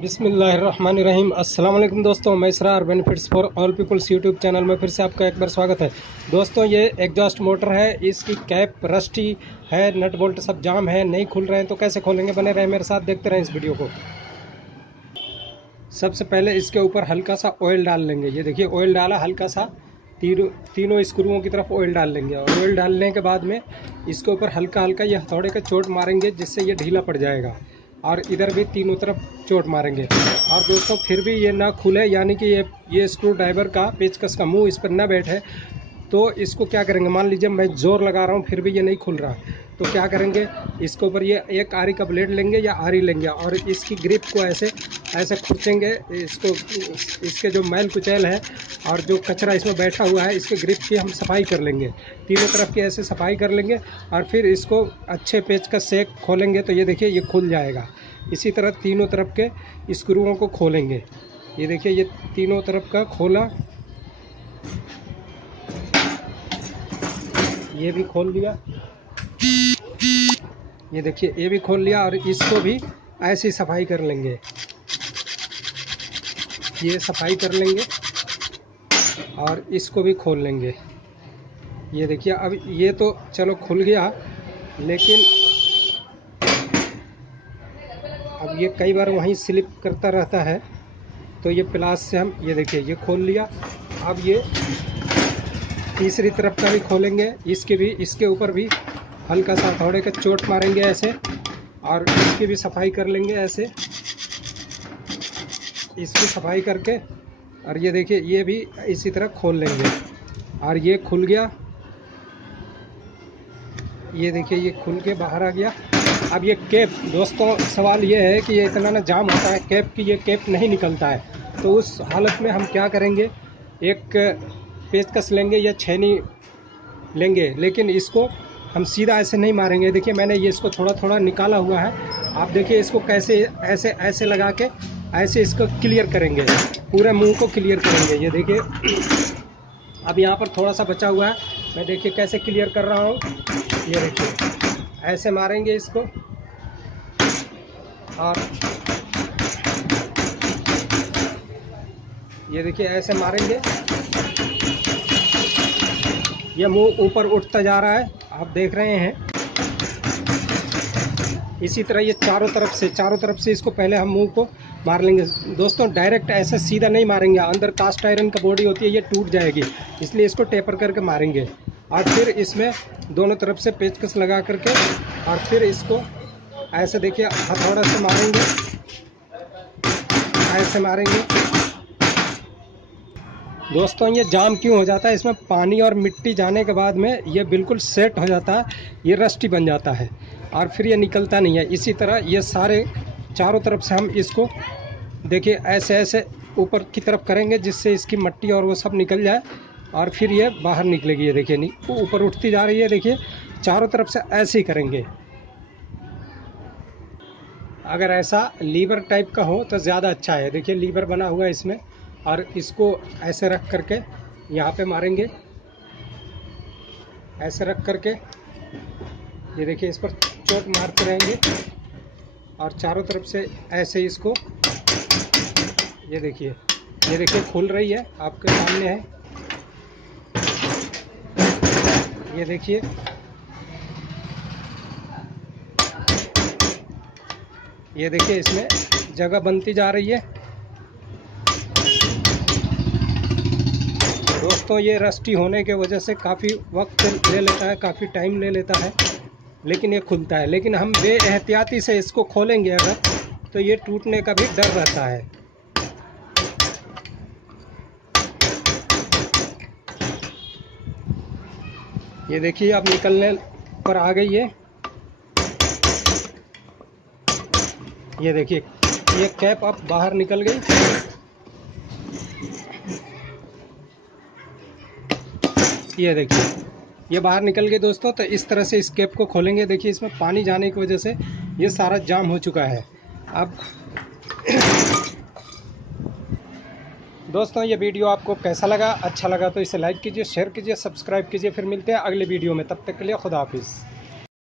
बिस्मिल्लाहिर्रहमानिर्रहीम। अस्सलाम वालेकुम दोस्तों, मैं Israr benefits for all peoples YouTube channel में फिर से आपका एक बार स्वागत है। दोस्तों, ये एग्जॉस्ट मोटर है, इसकी कैप रस्टी है, नट बोल्ट सब जाम है, नहीं खुल रहे हैं। तो कैसे खोलेंगे, बने रहे मेरे साथ, देखते रहें इस वीडियो को। सबसे पहले इसके ऊपर हल्का सा ऑयल डाल लेंगे। ये देखिए ऑयल डाला हल्का सा, तीनों स्क्रूओं की तरफ ऑयल डाल लेंगे। और ऑयल डालने के बाद में इसके ऊपर हल्का हल्का ये हथौड़े का चोट मारेंगे, जिससे ये ढीला पड़ जाएगा। और इधर भी तीनों तरफ चोट मारेंगे। और दोस्तों फिर भी ये ना खुले, यानी कि ये स्क्रू ड्राइवर का पेचकस का मुंह इस पर ना बैठे, तो इसको क्या करेंगे, मान लीजिए मैं ज़ोर लगा रहा हूँ फिर भी ये नहीं खुल रहा, तो क्या करेंगे, इसके ऊपर ये एक आरी का ब्लेड लेंगे या आरी लेंगे और इसकी ग्रिप को ऐसे ऐसे खींचेंगे। इसको, इसके जो मैल कुचैल है और जो कचरा इसमें बैठा हुआ है, इसके ग्रिप की हम सफाई कर लेंगे। तीनों तरफ की ऐसे सफाई कर लेंगे और फिर इसको अच्छे पेचकस से खोलेंगे। तो ये देखिए ये खुल जाएगा। इसी तरह तीनों तरफ के स्क्रूओं को खोलेंगे। ये देखिए ये तीनों तरफ का खोला, ये भी खोल लिया, ये देखिए ये भी खोल लिया। और इसको भी ऐसी सफाई कर लेंगे, ये सफाई कर लेंगे और इसको भी खोल लेंगे। ये देखिए अब ये तो चलो खुल गया, लेकिन अब ये कई बार वहीं स्लिप करता रहता है। तो ये प्लास से हम, ये देखिए ये खोल लिया। अब ये तीसरी तरफ का भी खोलेंगे, इसके ऊपर भी हल्का सा हथौड़े का चोट मारेंगे ऐसे, और इसकी भी सफाई कर लेंगे ऐसे, इसकी सफाई करके। और ये देखिए ये भी इसी तरह खोल लेंगे और ये खुल गया। ये देखिए ये खुल के बाहर आ गया। अब ये कैप, दोस्तों सवाल ये है कि ये इतना ना जाम होता है कैप की, ये कैप नहीं निकलता है। तो उस हालत में हम क्या करेंगे, एक पेचकस लेंगे या छेनी लेंगे, लेकिन इसको हम सीधा ऐसे नहीं मारेंगे। देखिए मैंने ये इसको थोड़ा थोड़ा निकाला हुआ है, आप देखिए इसको कैसे ऐसे ऐसे लगा के ऐसे इसको क्लियर करेंगे, पूरे मुंह को क्लियर करेंगे। ये देखिए अब यहाँ पर थोड़ा सा बचा हुआ है, मैं देखिए कैसे क्लियर कर रहा हूँ। ये देखिए ऐसे मारेंगे इसको, और ये देखिए ऐसे मारेंगे, ये मुंह ऊपर उठता जा रहा है, आप देख रहे हैं। इसी तरह ये चारों तरफ से इसको पहले हम मुंह को मार लेंगे। दोस्तों डायरेक्ट ऐसे सीधा नहीं मारेंगे, अंदर कास्ट आयरन का बॉडी होती है, ये टूट जाएगी, इसलिए इसको टेपर करके मारेंगे। और फिर इसमें दोनों तरफ से पेचकस लगा करके, और फिर इसको ऐसे देखिए हथौड़ा से मारेंगे, ऐसे मारेंगे। दोस्तों ये जाम क्यों हो जाता है, इसमें पानी और मिट्टी जाने के बाद में ये बिल्कुल सेट हो जाता है, ये रस्टी बन जाता है और फिर ये निकलता नहीं है। इसी तरह ये सारे चारों तरफ से हम इसको देखिए ऐसे ऐसे ऊपर की तरफ करेंगे, जिससे इसकी मट्टी और वो सब निकल जाए और फिर ये बाहर निकलेगी। ये देखिए नहीं ऊपर उठती जा रही है, देखिए चारों तरफ से ऐसे ही करेंगे। अगर ऐसा लीवर टाइप का हो तो ज़्यादा अच्छा है। देखिए लीवर बना हुआ है इसमें, और इसको ऐसे रख करके यहाँ पे मारेंगे, ऐसे रख करके। ये देखिए इस पर चोट मारते रहेंगे और चारों तरफ से ऐसे इसको, ये देखिए खुल रही है, आपके सामने है। ये देखिए इसमें जगह बनती जा रही है। दोस्तों ये रस्टी होने के वजह से काफ़ी वक्त ले लेता है, काफ़ी टाइम ले लेता है, लेकिन ये खुलता है। लेकिन हम बेएहतियाती से इसको खोलेंगे अगर, तो ये टूटने का भी डर रहता है। ये देखिए अब निकलने पर आ गई है। ये देखिए ये कैप अब बाहर निकल गई। ये देखिए ये बाहर निकल गए दोस्तों। तो इस तरह से इस कैप को खोलेंगे। देखिए इसमें पानी जाने की वजह से ये सारा जाम हो चुका है। अब दोस्तों ये वीडियो आपको कैसा लगा, अच्छा लगा तो इसे लाइक कीजिए, शेयर कीजिए, सब्सक्राइब कीजिए। फिर मिलते हैं अगले वीडियो में, तब तक के लिए खुदा हाफिज़।